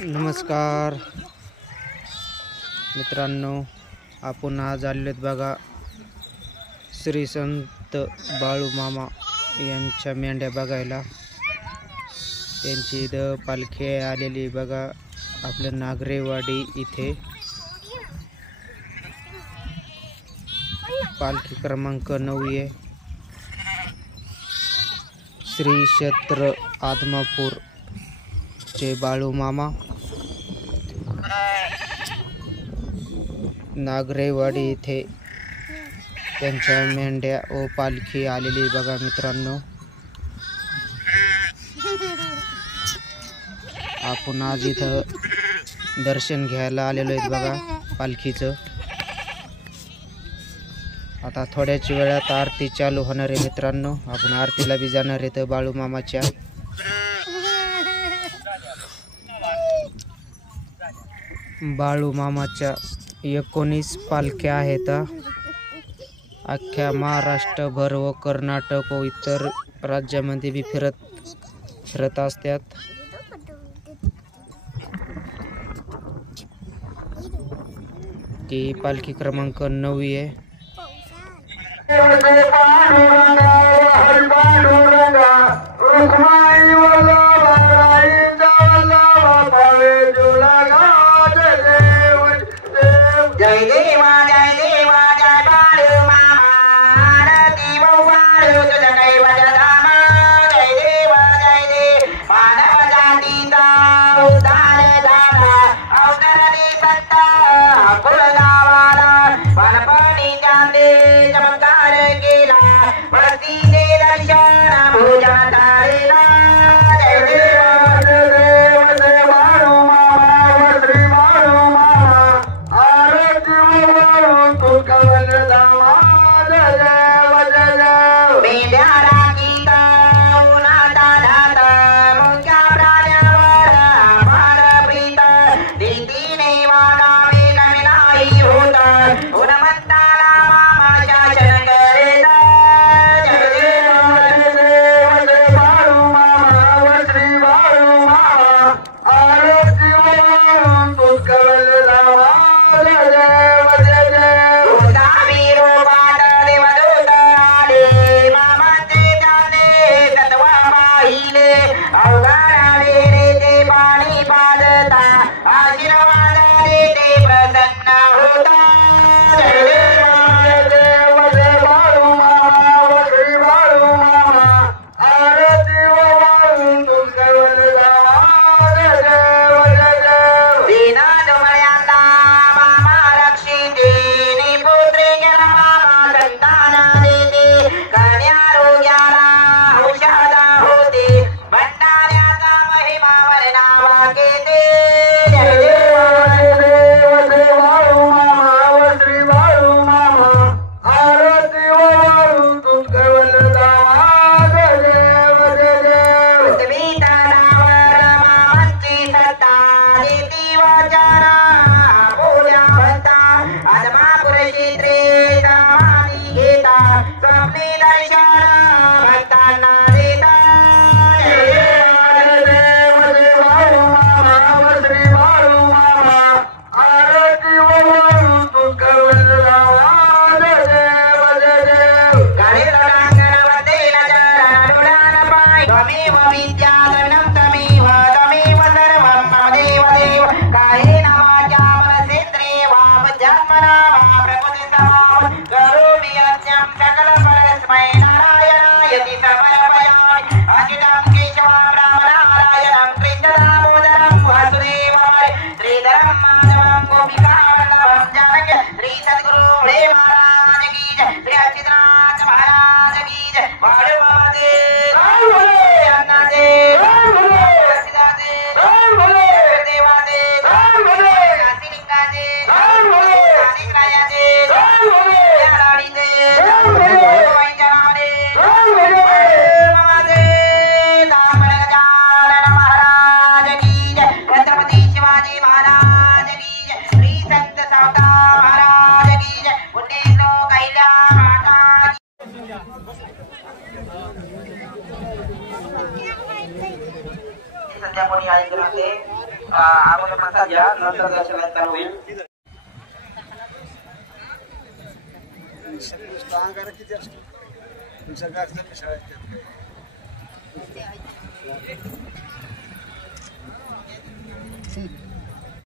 नमस्कार मित्रांनो, आपण आज आलेत बघा श्री संत बाळूमामा यांच्या मेंढ्या बघायला। त्यांची इथं पालखी आलेली बघा आपल्या नागरेवाडी इथे। पालखी क्रमांक 9 आहे। श्री क्षेत्र आदमापूर चे बाळूमामा नागरेवाडी इथे त्यांच्या मेंढ्या व पालखी आलेली बघा मित्रांनो। आपण आज इथं दर्शन घ्यायला आलेलो आहेत बघा पालखीचं। आता थोड्याच वेळात आरती चालू होणार आहे मित्रांनो। आपण आरतीला बी जाणार आहे बाळूमामाच्या। बाळूमामाच्या 19 पालख्या आहेत। अख्ख्या महाराष्ट्रभर व कर्नाटक व इतर राज्यामध्ये बी फिरत असतात। ती पालखी क्रमांक 9 आहे। जय देवा जय देवा जय बाळूमामा आरती वाळू तुझं कैवल्य धाम। जय देवा जय देव मानव जातीचा उद्धार झाला। अवतरली सत्ता कुळगावाला बालपणी त्याने चमत्कार केला। प्रतीने दर्शन पूजा झालेला। जय देवा जय देव जय बाळूमामा श्री बाळूमामा सध्या कोणी ऐकलं ते अगोदर प्रसाद घ्या नंतर दर्शन चालू होईल. किती असतो सगळ्या शाळेत